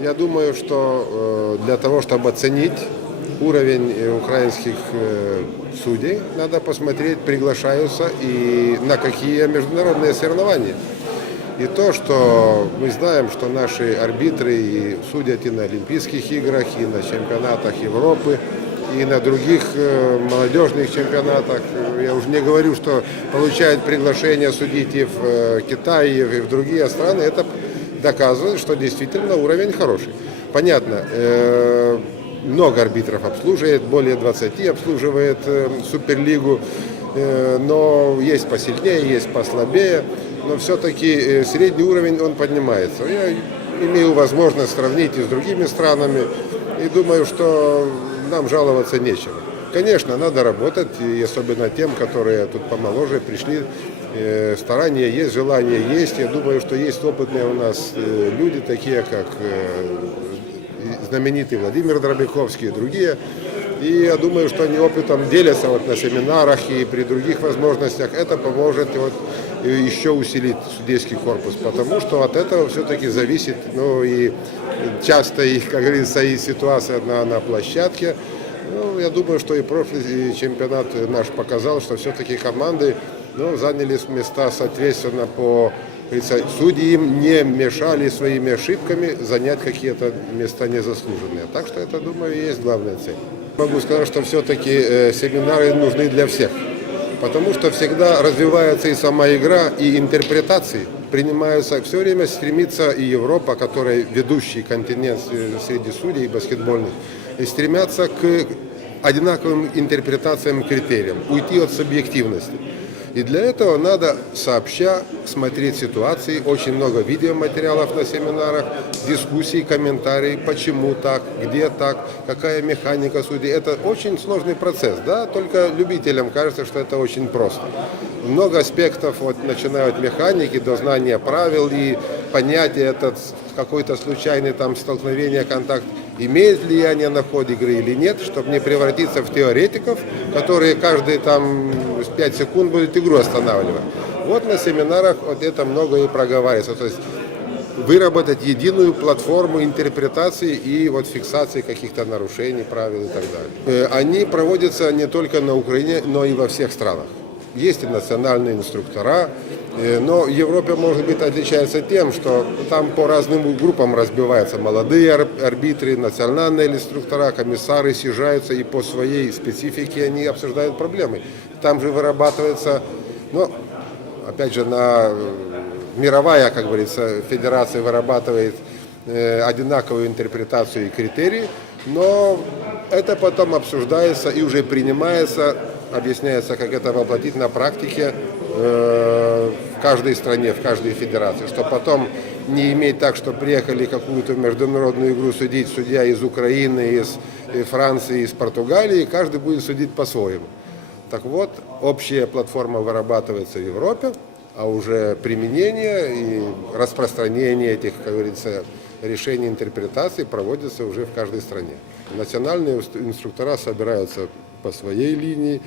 Я думаю, что э, для того, чтобы оценить уровень э, украинских э, судей, надо посмотреть, приглашаются и на какие международные соревнования. И то, что мы знаем, что наши арбитры и судят и на Олимпийских играх, и на чемпионатах Европы, и на других молодежных чемпионатах. Я уже не говорю, что получают приглашение судить и в Китае, и в другие страны. Это доказывает, что действительно уровень хороший. Понятно, э, много арбитров обслуживает, более 20 обслуживает э, Суперлигу, э, но есть посильнее, есть послабее, но все-таки средний уровень он поднимается. Я имею возможность сравнить и с другими странами, и думаю, что нам жаловаться нечего. Конечно, надо работать, и особенно тем, которые тут помоложе пришли, старания есть, желание есть. Я думаю, что есть опытные у нас э, люди, такие как э, знаменитый Владимир Дробяковский и другие. И я думаю, что они опытом делятся вот на семинарах и при других возможностях. Это поможет вот еще усилить судейский корпус, потому что от этого все-таки зависит, ну и часто, и, как говорится, и ситуация на, на площадке. Ну, я думаю, что и прошлый чемпионат наш показал, что все-таки команды ну, заняли места соответственно по судьи им не мешали своими ошибками занять какие-то места незаслуженные. Так что это, думаю, и есть главная цель. Могу сказать, что все-таки э, семинары нужны для всех. Потому что всегда развивается и сама игра, и интерпретации принимаются. Все время стремится и Европа, которая ведущий континент среди судей баскетбольных, и стремятся к одинаковым интерпретациям и критериям, уйти от субъективности. И для этого надо сообща смотреть ситуации, очень много видеоматериалов на семинарах, дискуссий, комментарий, почему так, где так, какая механика судей. Это очень сложный процесс, да, только любителям кажется, что это очень просто. Много аспектов, вот, начиная от механики до знания правил и понятия этот какой-то случайный там столкновение, контакт имеет влияние на ход игры или нет, чтобы не превратиться в теоретиков, которые каждые там 5 секунд будут игру останавливать. Вот на семинарах вот это много и проговаривается. То есть выработать единую платформу интерпретации и вот фиксации каких-то нарушений, правил и так далее. Э, они проводятся не только на Украине, но и во всех странах. Есть и национальные инструктора, э, но в Европе, может быть, отличается тем, что там по разным группам разбиваются молодые арбитры, национальные инструктора, комиссары съезжаются и по своей специфике они обсуждают проблемы. Там же вырабатывается, ну, опять же, на э, мировая, как говорится, федерация вырабатывает э, одинаковую интерпретацию и критерии, но это потом обсуждается и уже принимается объясняется, как это воплотить на практике э, в каждой стране, в каждой федерации, чтобы потом не иметь так, что приехали какую-то международную игру судить судья из Украины, из Франции, из Португалии, и каждый будет судить по-своему. Так вот, общая платформа вырабатывается в Европе, а уже применение и распространение этих, как говорится, решений интерпретации проводится уже в каждой стране. Национальные инструктора собираются по своей линии,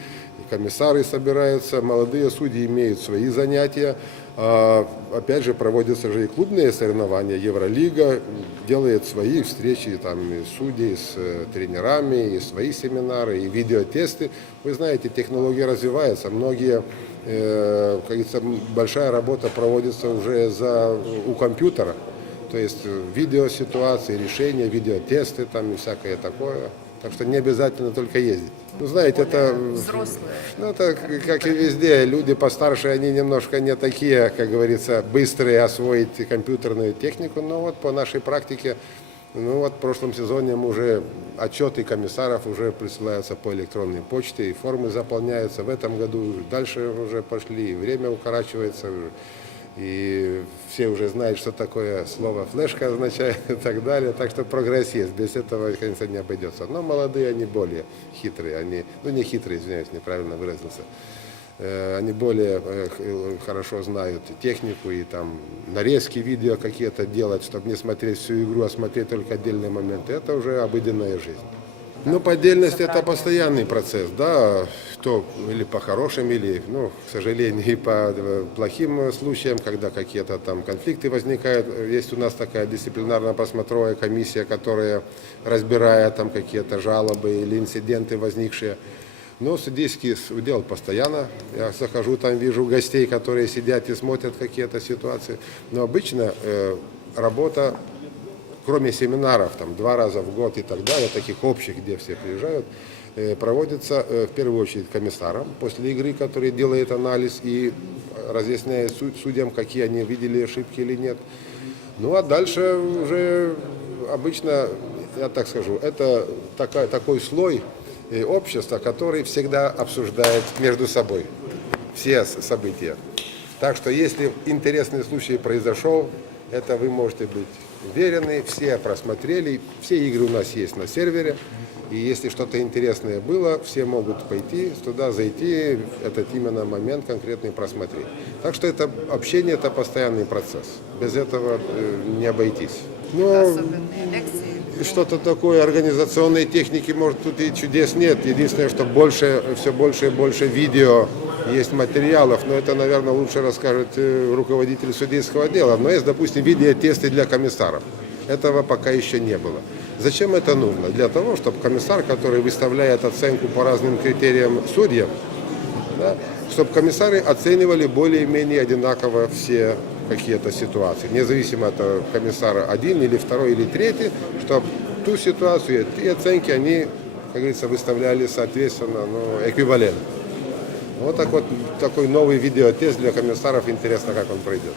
комиссары собираются, молодые судьи имеют свои занятия. А, опять же, проводятся же и клубные соревнования. Евролига делает свои встречи там, и судей с э, тренерами, и свои семинары, и видеотесты. Вы знаете, технология развивается. Многие, э, большая работа проводится уже за, у компьютера. То есть видеоситуации, решения, видеотесты там и всякое такое. Так что не обязательно только ездить. Ну, знаете, это... Взрослые. Ну, это как и везде. Люди постарше, они немножко не такие, как говорится, быстрые освоить компьютерную технику. Но вот по нашей практике, ну вот в прошлом сезоне мы уже отчеты комиссаров уже присылаются по электронной почте, и формы заполняются. В этом году дальше уже пошли, и время укорачивается. И все уже знают, что такое слово флешка означает и так далее. Так что прогресс есть. Без этого, конечно, не обойдется. Но молодые, они более хитрые. Они, ну, не хитрые, извиняюсь, неправильно выразился. Э, они более э, хорошо знают технику и там нарезки видео какие-то делать, чтобы не смотреть всю игру, а смотреть только отдельные моменты. Это уже обыденная жизнь. Ну, по отдельности это постоянный процесс, да, то или по хорошим, или, ну, к сожалению, и по э, плохим э, случаям, когда какие-то там конфликты возникают. Есть у нас такая дисциплинарно-просмотровая комиссия, которая разбирает там какие-то жалобы или инциденты возникшие. Но судейский удел постоянно. Я захожу, там вижу гостей, которые сидят и смотрят какие-то ситуации. Но обычно э, работа кроме семинаров, там два раза в год и так далее, таких общих, где все приезжают, э, проводится э, в первую очередь комиссаром после игры, который делает анализ и разъясняет су- судьям, какие они видели ошибки или нет. Ну а дальше уже обычно, я так скажу, это такая, такой слой э, общества, который всегда обсуждает между собой все события. Так что если интересный случай произошел, это вы можете быть уверены, все просмотрели, все игры у нас есть на сервере. И если что-то интересное было, все могут пойти туда, зайти, этот именно момент конкретный просмотреть. Так что это общение, это постоянный процесс. Без этого э, не обойтись. Но особенные лекции. Что-то такое организационной техники, может, тут и чудес нет. Единственное, что больше, все больше и больше видео есть материалов, но это, наверное, лучше расскажет э, руководитель судейского отдела. Но есть, допустим, видеотесты для комиссаров. Этого пока еще не было. Зачем это нужно? Для того, чтобы комиссар, который выставляет оценку по разным критериям судьям, да, чтобы комиссары оценивали более-менее одинаково все какие-то ситуации, независимо от комиссара один или второй или третий, чтобы ту ситуацию и оценки они, как говорится, выставляли соответственно, ну, эквивалент. Вот так вот такой новый видеотест для комиссаров, интересно, как он пройдет.